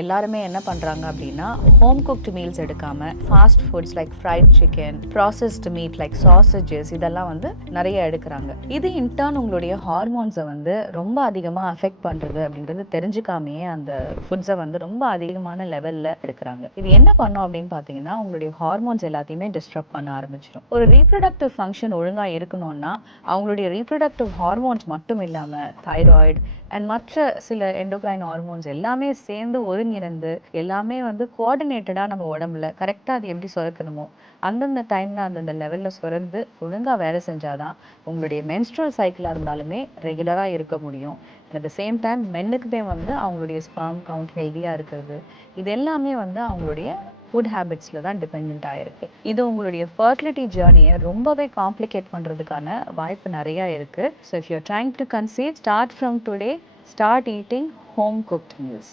எல்லாருமே என்ன பண்ணுறாங்க அப்படின்னா ஹோம் குக்டு மீல்ஸ் எடுக்காமல் fast foods like fried chicken, processed meet like sausages இதெல்லாம் வந்து நிறைய எடுக்கிறாங்க. இது இன்டர்ன் உங்களுடைய ஹார்மோன்ஸை வந்து ரொம்ப அதிகமாக அஃபெக்ட் பண்ணுறது அப்படின்றது தெரிஞ்சுக்காமையே அந்த ஃபுட்ஸை வந்து ரொம்ப அதிகமான லெவலில் எடுக்கிறாங்க. இது என்ன பண்ணும் அப்படின்னு பார்த்தீங்கன்னா உங்களுடைய ஹார்மோன்ஸ் எல்லாத்தையுமே டிஸ்டர்ப் பண்ண ஆரம்பிச்சிடும். ஒரு ரீப்ரொடக்டிவ் ஃபங்க்ஷன் ஒழுங்காக இருக்கணும்னா அவங்களுடைய ரீப்ரொடக்டிவ் ஹார்மோன்ஸ் மட்டும் இல்லாமல் தைராய்டு அண்ட் மற்ற சில எண்டோக்ரைன் ஹார்மோன்ஸ் எல்லாமே சேர்ந்து ஒருங்கிணைந்து எல்லாமே வந்து கோஆர்டினேட்டடாக நம்ம உடம்புல கரெக்டாக அது எப்படி சுரக்கணுமோ அந்தந்த டைமில் அந்தந்த லெவலில் சுரந்து ஒழுங்காக வேலை செஞ்சாதான் உங்களுடைய மென்ஸ்ட்ரல் சைக்கிளாக இருந்தாலுமே ரெகுலராக இருக்க முடியும். அட் த சேம் டைம் மென்னுக்குமே வந்து அவங்களுடைய ஸ்பெர்ம் கவுண்ட் ஹெல்தியாக இருக்கிறது இது எல்லாமே வந்து அவங்களுடைய ஃபுட் ஹேபிட்ஸில் தான் டிபெண்ட் ஆகிருக்கு. இது உங்களுடைய ஃபர்டிலிட்டி ஜேர்னியை ரொம்பவே காம்ப்ளிகேட் பண்ணுறதுக்கான வாய்ப்பு நிறையா இருக்குது. So if your trying to conceive, start from today, start eating home cooked meals.